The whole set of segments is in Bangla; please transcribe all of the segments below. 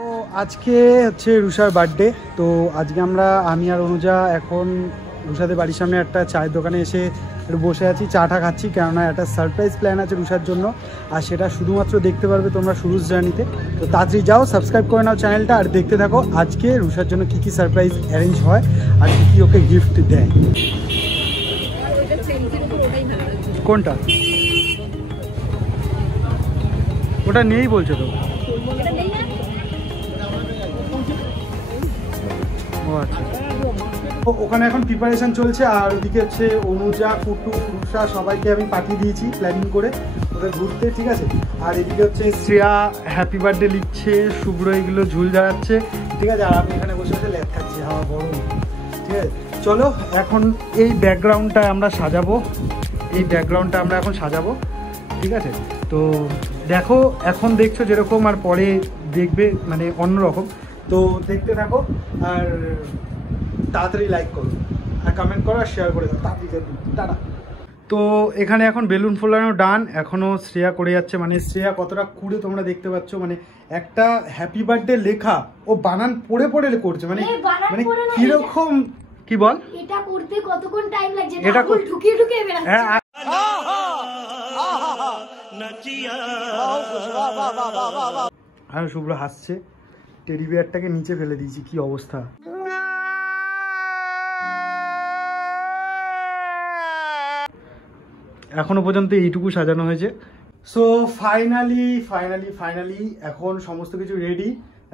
তো আজকে হচ্ছে রুষার বার্থডে। তো আজকে আমি আর অনুজা এখন রুষাদের বাড়ির সামনে একটা চায়ের দোকানে এসে একটু বসে আছি, চাটা খাচ্ছি, কেননা একটা সারপ্রাইজ প্ল্যান আছে রুষার জন্য, আর সেটা শুধুমাত্র দেখতে পারবে তোমরা শুরুজ জার্নিতে। তো তাড়াতাড়ি যাও, সাবস্ক্রাইব করে নাও চ্যানেলটা, আর দেখতে থাকো আজকে রুষার জন্য কী কী সারপ্রাইজ অ্যারেঞ্জ হয় আর কী কী ওকে গিফট দেয়। কোনটা? ওটা নেই বলছো তো? ও আচ্ছা, ওখানে এখন প্রিপারেশন চলছে, আর ওদিকে হচ্ছে অনুজা, কুটু, রুষা সবাইকে আমি পাঠিয়ে দিয়েছি প্ল্যানিং করে ওদের ঘুরতে, ঠিক আছে। আর এদিকে হচ্ছে শ্রেয়া হ্যাপি বার্থডে লিখছে, শুভ্র এগুলো ঝুল ঝাড়াচ্ছে, ঠিক আছে। আর আমি এখানে বসে বসে ল্যাদ খাচ্ছি, হাওয়া গরম, ঠিক আছে। চলো এখন এই ব্যাকগ্রাউন্ডটা আমরা সাজাবো, ঠিক আছে। তো দেখো, এখন দেখছো যেরকম, আর পরে দেখবে মানে অন্যরকম। তো দেখতে থাকো, আর তাড়াতাড়ি লাইক করো, আর কমেন্ট করো, আর শেয়ার করে দাও তাড়াতাড়ি টাটা। তো এখানে এখন বেলুন ফোলানো ডান, এখনও শ্রেয়া করে যাচ্ছে, মানে শ্রেয়া কতটা কুড়ে তোমরা দেখতে পাচ্ছ, মানে একটা হ্যাপি বার্থডে লেখা ও বানান পড়ে পড়ে করছে, মানে কিরকম, কি বল এটা করতে কতক্ষণ টাইম লাগছে, এটা ঢুকিয়ে ঢুকিয়ে বেরাচ্ছে। আর শুভ্র হাসছে, টেডি বিয়ারটাকে নিচে ফেলে দিয়েছি, কি অবস্থা। এখনো পর্যন্ত এইটুকু সাজানো হয়েছে। সো ফাইনালি এখন সমস্ত কিছু রেডি।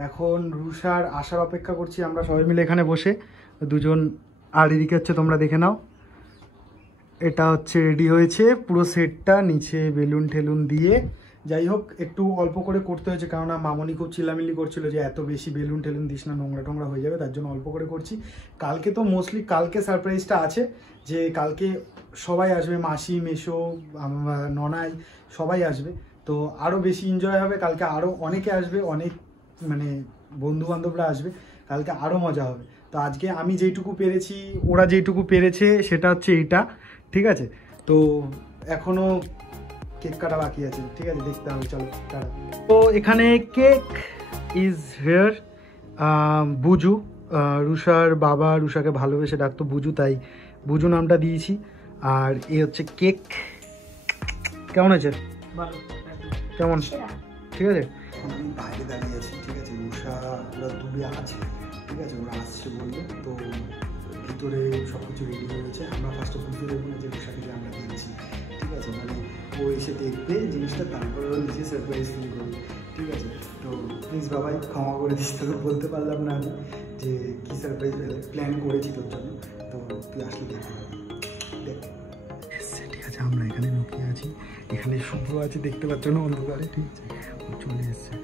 এখন রুষার আসার অপেক্ষা করছি আমরা সবাই মিলে এখানে বসে দুজন। আর এদিকে হচ্ছে তোমরা দেখে নাও, এটা হচ্ছে রেডি হয়েছে পুরো সেটটা, নিচে বেলুন ঠেলুন দিয়ে। যাই হোক, একটু অল্প করে করতে হয়েছে, কেননা মামনি খুব চিল্লামিল্লি করছিল যে এত বেশি বেলুন ঠেলুন দিস না, নোংরা টোংরা হয়ে যাবে, তার জন্য অল্প করে করছি। কালকে তো মোস্টলি কালকে সারপ্রাইজটা আছে, যে কালকে সবাই আসবে, মাসি, মেসো, ননাই সবাই আসবে, তো আরও বেশি এনজয় হবে কালকে, আরও অনেকে আসবে, অনেক মানে বন্ধুবান্ধবরা আসবে, কালকে আরও মজা হবে। তো আজকে আমি যেইটুকু পেরেছি, ওরা যেইটুকু পেরেছে, সেটা হচ্ছে এইটা, ঠিক আছে। তো এখনও কেক কাটা বাকি আছে, ঠিক আছে, দেখতে হবে, চলো তারা। তো এখানে কেক ইজ হেয়ার, বুজু, রুষার বাবা রুষাকে ভালোবেসে ডাকতো বুজু, তাই বুজু নামটা দিয়েছি। আর এই হচ্ছে কেক, কেমন আছে? কেমন? ঠিক আছে। আমি বাইরে দাঁড়িয়ে আছি, ঠিক আছে, রুষা ওরা দূরে আছে, ঠিক আছে, ওরা আসছে বললো, তো ভিতরে সব কিছু রেডি হয়ে গেছে। আমরা ফার্স্টে বুঝতে দেবো না যে রুষাকে যে আমরা দিয়েছি, ঠিক আছে, মানে ও এসে দেখবে জিনিসটা, তারপরে ও নিজে সারপ্রাইজ ফিল করবে, ঠিক আছে। তো প্লিজ বাবাই ক্ষমা করে দিস, তোকে বলতে পারলাম না আমি যে কী সারপ্রাইজ প্ল্যান করেছি তোর জন্য, তো তুই আসলে দেখতে পাবি, দেখ। ঠিক আছে, আমরা এখানে লুকিয়ে আছি, এখানে শুভ্র আছে, দেখতে পাচ্ছ না অন্ধকারে, ঠিক আছে, ও চলে এসছে।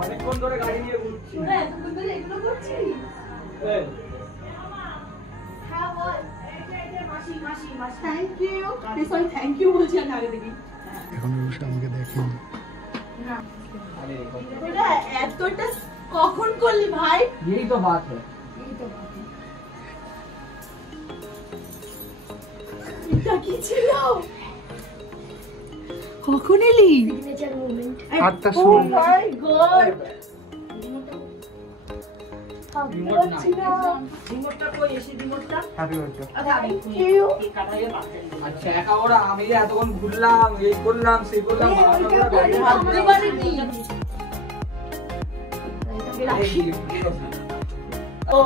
অনেকক্ষণ ধরে গাড়ি নিয়ে ঘুরছি, এতক্ষণ ধরে এগুলো করছিস? হ্যাঁ বল, মাসি মাসি মাসি thank you, sorry thank you বলছি আমি আগে দেখি। এখন রুষা আমাকে দেখে না, এটা এতটা কখন করলি ভাই? এই তো বাত है, এটা কি ছিল? কখন এলি? Signature moment. 8টা 16। ও মাই গড, রিমোটটা কই? এসে রিমোটটা হ্যাপি বার্থডে। Thank you. আচ্ছা একা ওরা আমি যে এতক্ষণ ঘুরলাম, এই করলাম সেই করলাম, ভাবতে পারিনি। ও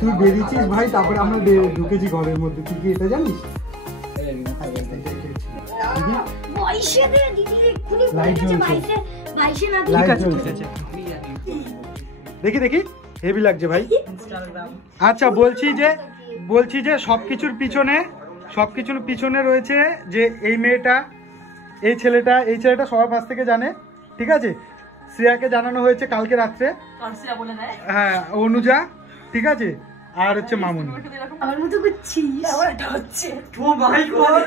তুই বেরিয়েছিস ভাই, তারপরে আমরা ঢুকেছি ঘরের মধ্যে, তুই কি এটা জানিস? দেখি দেখি, হেভি লাগছে ভাই। আচ্ছা বলছি যে সবকিছুর পিছনে সব কিছুর পিছনে রয়েছে যে এই মেয়েটা, এই ছেলেটা সবার কাছ থেকে জানে, ঠিক আছে। শ্রেয়াকে জানানো হয়েছে কালকে রাত্রে, হ্যাঁ অনুজা, ঠিক আছে, আর হচ্ছে মামুনি। আমার মতো করছিস, আমার এটা হচ্ছে ও মাই গড।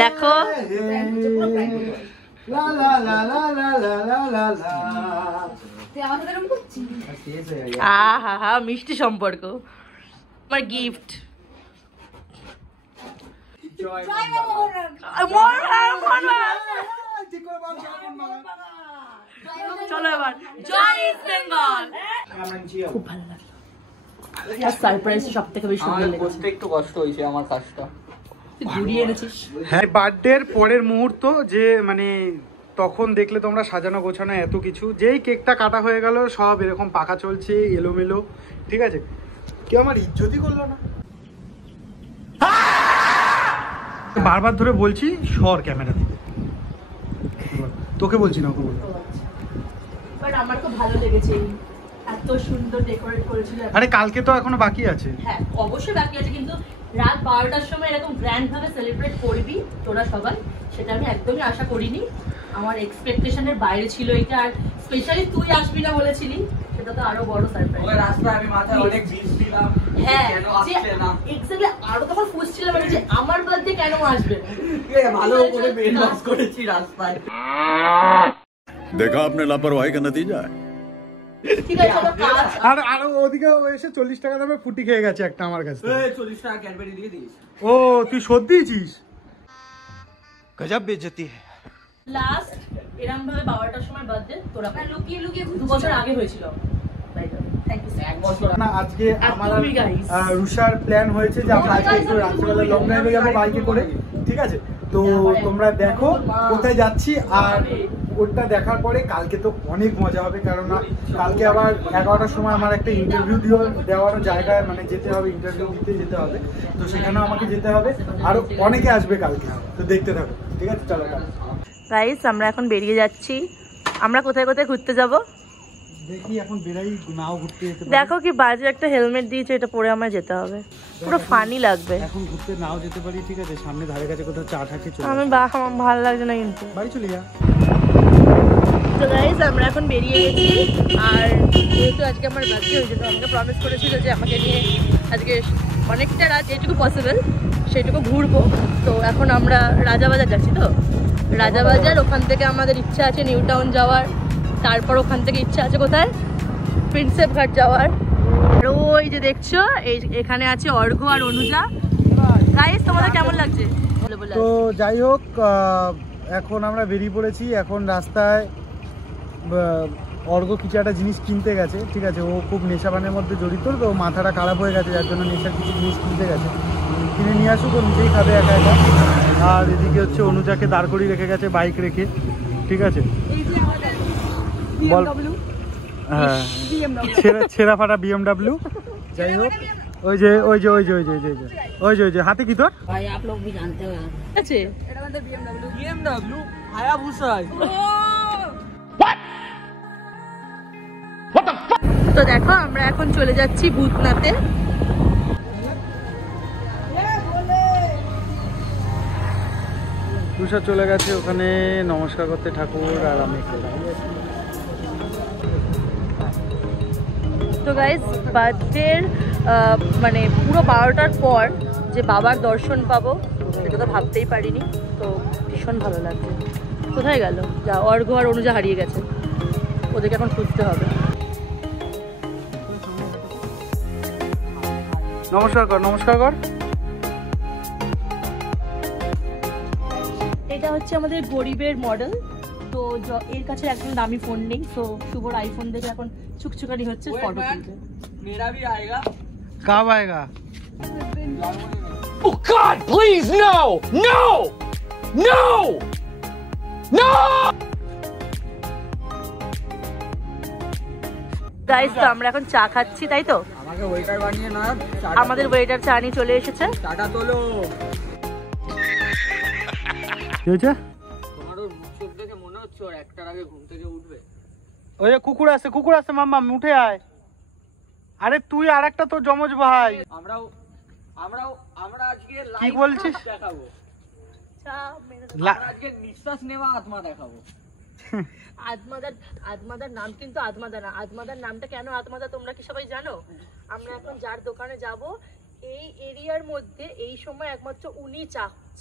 দেখো আহা মিষ্টি সম্পর্ক, আমার গিফট। চলো এবার জয় ইস্ট বেঙ্গল। খুব ভালো লাগলো, সারপ্রাইজ সব থেকে বেশি সুন্দর লেগেছে। করতে একটু কষ্ট হয়েছে আমার কাজটা, ঘুরিয়ে এনেছিস। হ্যাঁ, বার্থডের পরের মুহূর্ত যে মানে তখন দেখলে তোমরা সাজানো গোছানো এত কিছু, যেই কেকটা কাটা হয়ে গেল সব এরকম পাখা চলছে এলোমেলো, ঠিক আছে। কেউ আমার ইজ্জতই করলো না। বারবার ধরে বলছি সর ক্যামেরা দিকে, তোকে বলছি না, ওকে বলবো। বাট আমার তো ভালো লেগেছে, এত সুন্দর ডেকোরেট করেছিল। আরে কালকে তো এখনো বাকি আছে। হ্যাঁ অবশ্যই বাকি আছে, কিন্তু রাত 12টার সময় এরকম গ্র্যান্ড ভাবে সেলিব্রেট করবি তোরা সবাই, সেটা আমি একদমই আশা করিনি। আমার এক্সপেকটেশনের বাইরে ছিল এটা, আর স্পেশালি তুই আসবি না বলেছিলি, সেটা তো আরো বড় সারপ্রাইজ। ওই রাস্তায় আমি মাথায় অনেক বিষ দিলাম, হ্যাঁ কেন আসছে না। এক্স্যাক্টলি, আরো তখন খুঁজছিলাম মানে যে আমার বার্থডে কেন আসবে না। ভালো করে বেল লস করেছি রাস্তায়। देखा आपने लापरवाही का नतीजा है। ঠিক আছে চলো কাজ। আর আরো ওদিকে ও এসে 40 টাকা দামে ফুটি খেয়ে গেছে একটা আমার কাছে। 40 টাকা ক্যাডবেরি দিয়ে দিস। ও তুই সত্যি দিয়েছিস? গজব বেইজ্জতি है। লাস্ট এরকম ভাবে 12টার সময় বার্থডে তোরা লুকিয়ে লুকিয়ে 2 বছর আগে হয়েছিল। থ্যাংক ইউ এক বছর না আজকে আমার রুষার প্ল্যান হয়েছে যে আমরা আজকে একটু রাত্রিবেলা লং ড্রাইভে যাবো বাইকে করে, ঠিক আছে। তো তোমরা দেখো কোথায় যাচ্ছি, আর ওটা দেখার পরে কালকে তো অনেক মজা হবে, কারণ কালকে আবার 11টার সময় আমার একটা ইন্টারভিউ দেওয়ার জায়গায় মানে যেতে হবে, ইন্টারভিউ দিতে যেতে হবে, তো সেখানেও আমাকে যেতে হবে, আরো অনেকে আসবে কালকে, তো দেখতে থাকো, ঠিক আছে। চলো গাইস আমরা এখন বেরিয়ে যাচ্ছি। আমরা কোথায় কোথায় ঘুরতে যাব দেখি, এখন বেরাই নাও ঘুরতে যেতে পারি। দেখো কি বাজে একটা হেলমেট দিয়েছে, এটা পরে আমার যেতে হবে, পুরো ফানি লাগবে। এখন ঘুরতে নাও যেতে পারি, ঠিক আছে। সামনে ধারে কাছে কোথাও চা ঠাকে চলে আমার ভালো লাগছে না, কিন্তু বাড়ি চলে যা। তো গাইস আমরা এখন বেরিয়ে গেছি, আর যেহেতু আজকে আমার বার্থডে হয়েছে, তো আমাকে প্রমিস করেছিল যে আমাকে নিয়ে আজকে অনেকটা রাত যেটুকু পসিবল সেটুকু ঘুরবো। তো এখন আমরা রাজাবাজার যাচ্ছি, তো রাজাবাজার ওখান থেকে আমাদের ইচ্ছা আছে নিউ টাউন যাওয়ার, তারপর ওখান থেকে ইচ্ছা আছে কোথায় প্রিন্সেপ ঘাট যাওয়ার। আর ওই যে দেখছো এখানে আছে অর্ঘ্য আর অনুজা। গাইস তোমাদের কেমন লাগছে? তো যাই হোক, এখন আমরা বেরিয়ে পড়েছি। এখন রাস্তায় অর্ঘ্য কিছু একটা জিনিস কিনতে গেছে, ঠিক আছে। ও খুব নেশাবানের মধ্যে জড়িত, তো মাথাটা খারাপ হয়ে গেছে, যার জন্য নেশার কিছু জিনিস কিনতে গেছে। কিনে নিয়ে আসুক, ও নিজেই খাবে একা একা। আর এদিকে হচ্ছে অনুজাকে দাঁড় করিয়ে রেখে গেছে বাইক রেখে, ঠিক আছে। বল, হ্যাঁ ছেঁড়া ফাটা BMW। যাই হোক ওই যে ওই যে ওই যে ওই যে ওই যে ওই যে ওই যে হাতে কি তোর? ভাই आप लोग भी जानते हो আছে এটা আমাদের BMW হায়াবুসা তো দেখো আমরা এখন চলে যাচ্ছি ভূতনাথে। তুষার চলে গেছে ওখানে নমস্কার করতে ঠাকুর, আর আমি একটু দাঁড়িয়ে আছি। তো গাইস বার্থডের মানে পুরো 12টার পর যে বাবার দর্শন পাবো সেটা তো ভাবতেই পারিনি, তো ভীষণ ভালো লাগছে। কোথায় গেল যা অর্ঘ আর অনুজা হারিয়ে গেছে, ওদেরকে এখন খুঁজতে হবে। নমস্কার কর, নমস্কার কর। এটা হচ্ছে আমাদের গরিবের মডেল, তো এর কাছে একদম দামি ফোন নেই, তো শুভর আইফোন দেখে এখন চুকচুকানি হচ্ছে ফটো তুলতে। मेरा भी आएगा कब आएगा? Oh God, please no! No! No! No! Guys তো আমরা এখন চা খাচ্ছি, তাই তো? আমাকে ওয়েটার বানিয়ে না, আমাদের ওয়েটার চা নিয়ে চলে এসেছে। টাটা তোলো। কি হয়েছে? তোমার ওর মুখ চোখ দেখে মনে হচ্ছে ওর একটার আগে ঘুম থেকে উঠবে। ওই যে কুকুর আছে মাম্মা, উঠে আয়। আরে তুই আর একটা তোর জমজ ভাই। আমরা আজকে কি বলছিস? দেখাবো চা মেরে দাও। লা- আজকে নিঃশ্বাস নেওয়া আত্মা দেখাবো। আদমাদার নাম কিন্তু আদমাদা না। আদমাদার নামটা কেন আদমাদা তোমরা কি সবাই জানো? আমরা এখন যার দোকানে যাব এই এরিয়ার মধ্যে এই সময় একমাত্র উনি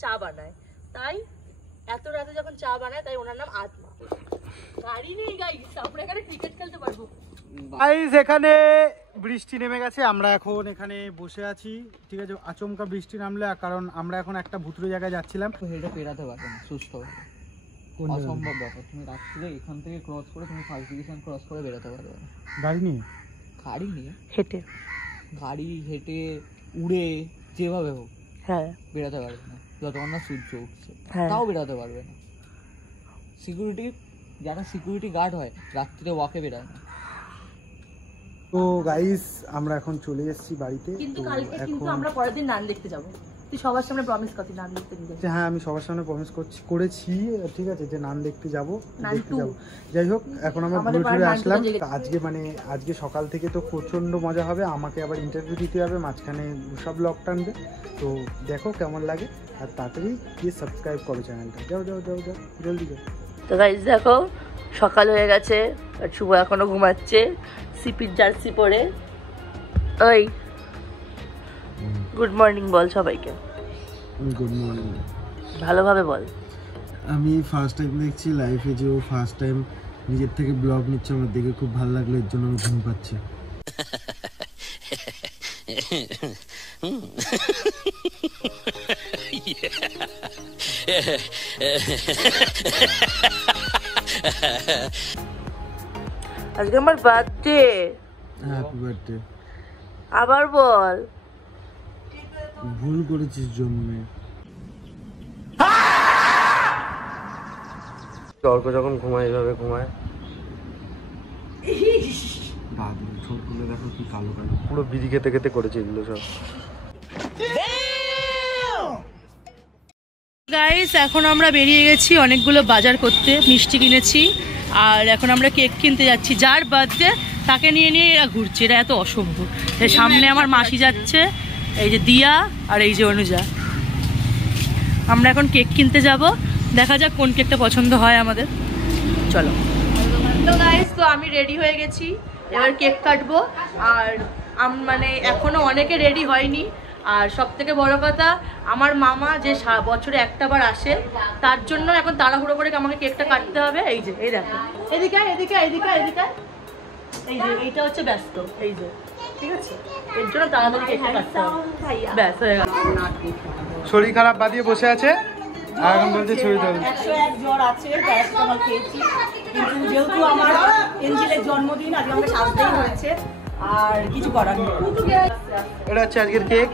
চা বানায়, তাই এত রাতে যখন চা বানায় তাই ওনার নাম আদমা। গাড়ি নেই গাইস, আমরা এখানে ক্রিকেট খেলতে পারবো। গাইস এখানে বৃষ্টি নেমে গেছে, আমরা এখন এখানে বসে আছি। ঠিক আছে, আচমকা বৃষ্টি নামলে, কারণ আমরা এখন একটা ভুতুরে জায়গায় যাচ্ছিলাম। তো হেঁটে পেরাতে পারবে না সুস্থ, অসম্ভব ব্যাপার। তুমি রাত্রে এখান থেকে ক্রস করে তুমি ফার্স্ট ডিভিশন ক্রস করে বেরোতে পারবে না গাড়ি নিয়ে, গাড়ি নিয়ে, হেঁটে, গাড়ি হেঁটে উড়ে যেভাবে হোক হ্যাঁ বেরোতে পারবে না। যতক্ষণ না সূর্য উঠছে হ্যাঁ। তাও বেরোতে পারবে না। সিকিউরিটি, যারা সিকিউরিটি গার্ড হয় রাত্রিতে ওয়াকে বেরোয় না। তো গাইস আমরা এখন চলে এসেছি বাড়িতে। কিন্তু তো কালকে কিন্তু এখন আমরা পরের দিন নান দেখতে যাব। তুই সবার সামনে প্রমিস করতি নান দেখতে নিয়ে যাবি। হ্যাঁ, আমি সবার সামনে প্রমিস করেছি, ঠিক আছে, যে নান দেখতে যাব, নান দেখতে টু। যাব। যাই হোক, এখন আমরা আমাদের ঘুরে পাড়ার ফিরে নান আসলাম। টুটা জেগে- আজকে সকাল থেকে তো প্রচন্ড মজা হবে। আমাকে আবার ইন্টারভিউ দিতে হবে, মাঝখানে সব ব্লগ টানবে। তো দেখো কেমন লাগে, আর তাড়াতাড়ি গিয়ে সাবস্ক্রাইব করো চ্যানেলটা। যাও যাও যাও যাও, জলদি যাও। তো গাইস দেখো সকাল হয়ে গেছে আর শুভ এখনো ঘুমাচ্ছে সিপির জার্সি পরে। ওই গুড মর্নিং বল সবাইকে, গুড মর্নিং। ভালোভাবে বল। আমি ফার্স্ট টাইম দেখছি লাইফে যে ও ফার্স্ট টাইম নিজের থেকে ব্লগ নিচ্ছে, আমার দেখে খুব ভালো লাগলো, এর জন্য আমি ঘুম পাচ্ছি। আজকে আমার বার্থডে, হ্যাপি বার্থডে। আবার বল। ভুল করেছিস জন্মে। অর্ক যখন ঘুমায় এভাবে ঘুমায়, দাদু ঠোঁটগুলো দেখো কি কালো কালো, পুরো বিড়ি খেতে খেতে করেছে এগুলো সব। গাইস এখন আমরা বেরিয়ে গেছি অনেকগুলো বাজার করতে, মিষ্টি কিনেছি, আর এখন আমরা কেক কিনতে যাচ্ছি। যার বার্থডে তাকে নিয়ে নিয়ে এরা ঘুরছে, এরা এত অসভ্য। সামনে আমার মাসি যাচ্ছে, এই যে দিয়া আর এই যে অনুজা। আমরা এখন কেক কিনতে যাব, দেখা যাক কোন কেকটা পছন্দ হয় আমাদের। চলো। তো গাইস তো আমি রেডি হয়ে গেছি, এবার কেক কাটবো। আর মানে এখনো অনেকে রেডি হয়নি। আর সব থেকে বড় কথা, আমার মামা যে বছরে একটা বার আসে, তার জন্য এখন তাড়াহুড়ো করে আমাকে কেকটা কাটতে হবে। এই যে এই দেখো, এদিকে এদিকে এদিকে এদিকে, এই যে এইটা হচ্ছে ব্যস্ত, এই যে ঠিক আছে, এর জন্য তাড়াতাড়ি কেকটা কাটতে হবে। ব্যাস হয়ে গেল। শরীর খারাপ বাদিয়ে বসে আছে, আর এখন বলছে ছবি তুলবে। 101 জ্বর আছে, প্যারাসিটামল খেয়েছি, কিন্তু যেহেতু আমার এঞ্জেলের জন্মদিন আজকে আমাকে সাজতেই হয়েছে। আর কিছু করার নেই। এটা হচ্ছে আজকের কেক,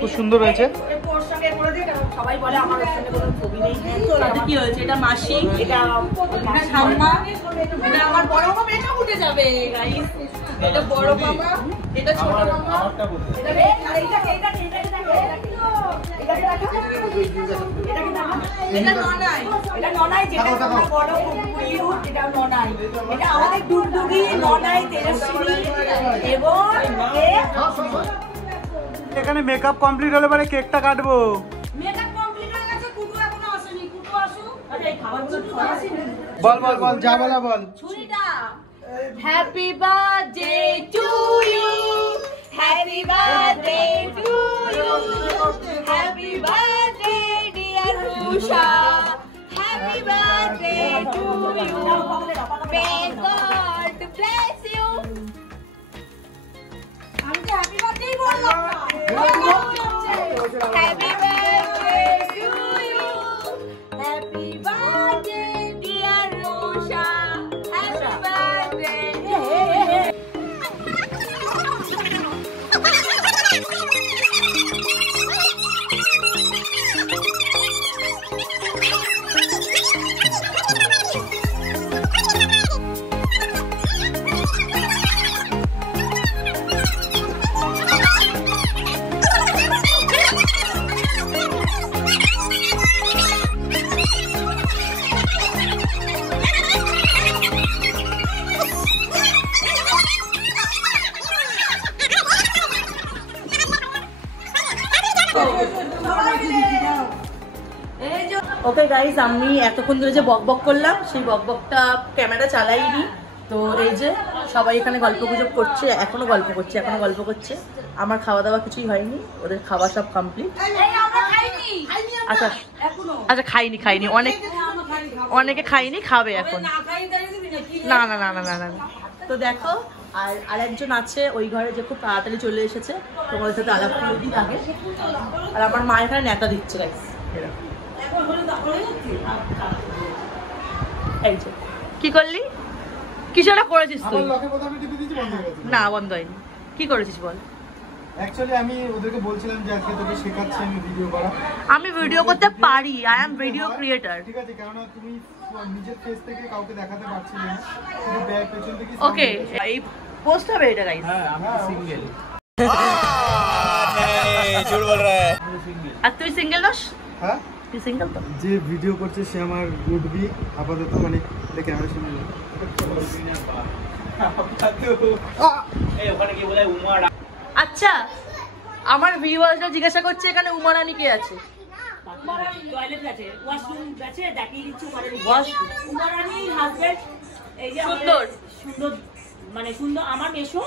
খুব সুন্দর হয়েছে। সবাই বলে আমার ওর সঙ্গে কোনো ছবি নেই। এটা কি হয়েছে? এটা মাসি, এটা ঠাম্মা, এটা আমার বড় মামা, এটা উঠে যাবে গাইস। এটা বড় মামা, এটা ছোট মামা, এটা ননাই, এটা ননাই, যেটা তোমরা বড় কিউট, এটা ননাই। এটা আমাদের ডুগডুগি ননাই তেজস্বিনী এবং এখানে মেকআপ কমপ্লিট হলে পরে কেকটা কাটবো। মেকআপ কমপ্লিট হয়ে গেছে, কুটু এখনো আসেনি। কুটু আসুক। আরে এই খাবারগুলো ছড়াছিস। বল বল বল, যা বলা বল। ছুরিটা। Happy birthday to you, happy birthday to you, happy birthday dear Rusha, happy birthday to you, may god bless you. আমি তো হ্যাপি বার্থডে বললাম না। Happy birthday to you, happy birthday dear Rusha, happy birthday. Okay guys, আমি এতক্ষণ ধরে যে বক বক করলাম সেই বক বকটা ক্যামেরা চালাইনি। তো এই যে সবাই এখানে গল্প গুজব করছে, এখনো গল্প করছে, এখনো গল্প করছে। আমার খাওয়া দাওয়া কিছুই হয়নি, ওদের খাওয়া সব কমপ্লিট। আচ্ছা আচ্ছা, খাইনি, অনেকে খাইনি, খাবে এখন। না না না না না না। তো দেখো, আর আরেকজন আছে ওই ঘরে, যে খুব তাড়াতাড়ি চলে এসেছে, তোমাদের সাথে আলাপ করে দিই আগে। আর আমার মা এখানে নেতা দিচ্ছে গাইস। এই যে কি করলি? কিছু একটা করেছিস তুই? না, বন্ধ হয়নি। কি করেছিস বল? অ্যাকচুয়ালি আমি ওদেরকে বলছিলাম যে আজকে তোকে শেখাচ্ছি আমি ভিডিও করা। আমি ভিডিও করতে পারি, আই এম ভিডিও ক্রিয়েটর। ঠিক আছে, কারণ তুমি নিজের ফেস থেকে কাউকে দেখাতে পারছিলে না, শুধু ব্যাক পেছন থেকে। ওকে, এই পোস্ট হবে এটা গাইস। হ্যাঁ, আমি সিঙ্গেল। झूठ बोल रहा है। আর তুই সিঙ্গেল নস? হ্যাঁ, তুই সিঙ্গেল তো? যে ভিডিও করছে সে আমার গুড বি আপাতত, মানে ক্যামেরা সামনে। আচ্ছা, আমার ভিউয়ার্সরা জিজ্ঞাসা করছে এখানে উমারানি কে আছে? টয়লেট আছে, ওয়াশরুম আছে, দেখিয়ে দিচ্ছি Washroom? হাজবেন্ড। এই যে সুন্দর সুন্দর, মানে সুন্দর আমার মেশো,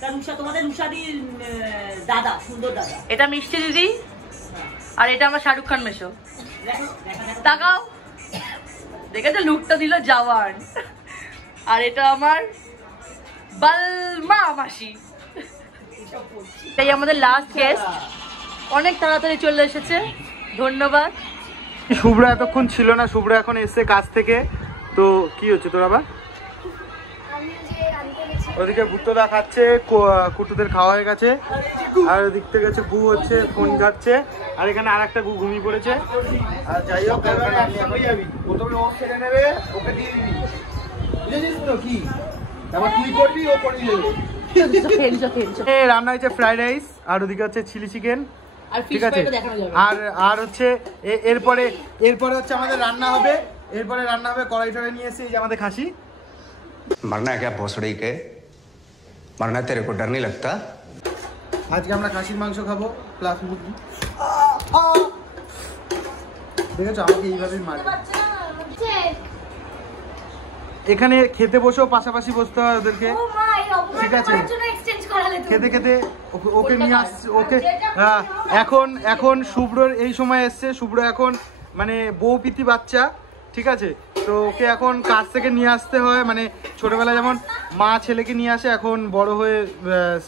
তার রুষা, তোমাদের রুষাদির দাদা, সুন্দর দাদা। এটা মিষ্টি দিদি, আর এটা আমার শাহরুখ খান মেশো। দেখো, দেখা দেখো। তাকাও, দেখেছো লুকটা দিল জওয়ান। আর এটা আমার বালমা মাসি। এই আমাদের লাস্ট গেস্ট, অনেক তাড়াতাড়ি চলে এসেছে, ধন্যবাদ। শুভ্র এতক্ষণ ছিল না, শুভ্র এখন এসছে কাজ থেকে। তো কি হচ্ছে তোর আবার? ওদিকে ভুট্টোদা খাচ্ছে, কুটুদের খাওয়া হয়ে গেছে, আর ওদিক থেকে হচ্ছে গু হচ্ছে ফোন ঘাটছে, আর এখানে আর একটা গু ঘুমিয়ে পড়েছে। আর যাই হোক, প্রথমে ও ছেড়ে নেবে, ওকে দিয়ে দিবি, বুঝেছিস তো? কি তারপর তুই করবি, ও করে দেবে। রান্না হয়েছে ফ্রাইড রাইস, আর ওদিকে হচ্ছে চিলি চিকেন। ঠিক আছে, আর হচ্ছে এরপরে হচ্ছে আমাদের রান্না হবে, এরপরে রান্না হবে কড়াই টড়াই নিয়ে এসে এই যে আমাদের খাসি। मरना है क्या भोसड़ी के? मरना तेरे को डर नहीं लगता? আজকে আমরা খাসির মাংস খাবো প্লাস মুরগি। দেখেছো আমাকে এইভাবেই মারে। এখানে খেতে বসেও পাশাপাশি বসতে হয় ওদেরকে, ঠিক আছে? খেতে খেতে ওকে নিয়ে আসছে, ওকে এখন শুভ্রর এই সময় এসছে, শুভ্র এখন মানে বউপিতি বাচ্চা, ঠিক আছে? তো ওকে এখন কাজ থেকে নিয়ে আসতে হয়, মানে ছোটবেলায় যেমন মা ছেলেকে নিয়ে আসে, এখন বড় হয়ে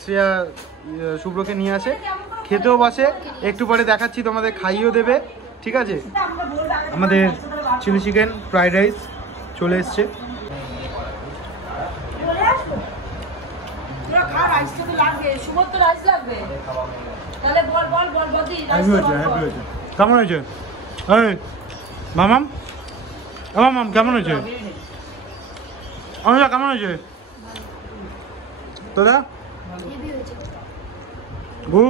শ্রেয়া শুভ্রকে নিয়ে আসে, খেতেও বসে। একটু পরে দেখাচ্ছি, তোমাদের খাইয়েও দেবে, ঠিক আছে? আমাদের চিলি চিকেন ফ্রাইড রাইস চলে এসছে। সুবোধ তো রাইস লাগবে তাহলে বল বল বল বদি হ্যাপি হয়েছে হ্যাপি হয়েছে কেমন হয়েছে এই মামাম মামাম কেমন হয়েছে অনুজা কেমন হয়েছে তোরা গু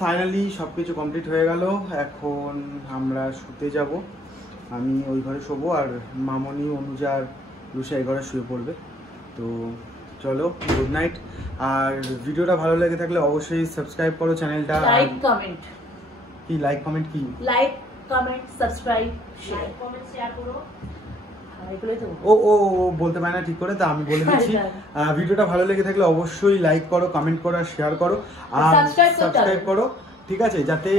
ফাইনালি সব কিছু কমপ্লিট হয়ে গেল। এখন আমরা শুতে যাব, আমি ওই ঘরে শোবো আর মামনি অনুজা আর রুষা এই ঘরে শুয়ে পড়বে। তো চলো গুড নাইট। আর ভিডিওটা ভালো লেগে থাকলে অবশ্যই সাবস্ক্রাইব করো চ্যানেলটা। লাইক কমেন্ট কি লাইক কমেন্ট কি like comment subscribe share comment share করো এগুলোই তো ও ও ও বলতে পারে না ঠিক করে, তা আমি বলে দিচ্ছি। ভিডিওটা ভালো লেগে থাকলে অবশ্যই লাইক করো, কমেন্ট করো আর শেয়ার করো আর সাবস্ক্রাইব করো, ঠিক আছে, যাতে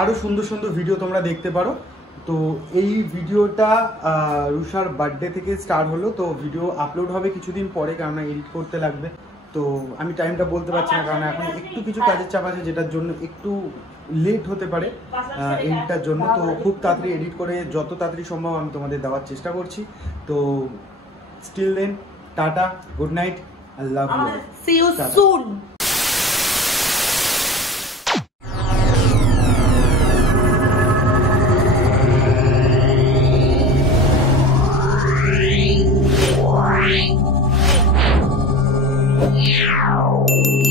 আরো সুন্দর সুন্দর ভিডিও তোমরা দেখতে পারো। তো এই ভিডিওটা রুষার বার্থডে থেকে স্টার্ট হলো, তো ভিডিও আপলোড হবে কিছুদিন পরে, কারণ এডিট করতে লাগবে। তো আমি টাইমটা বলতে পারছি না, কারণ এখন একটু কিছু কাজের চাপ আছে, যেটার জন্য একটু লেট হতে পারে এডিটটার জন্য। তো খুব তাড়াতাড়ি এডিট করে যত তাড়াতাড়ি সম্ভব আমি তোমাদের দেওয়ার চেষ্টা করছি। তো still then tata, good night, I love you, see you soon. Wow.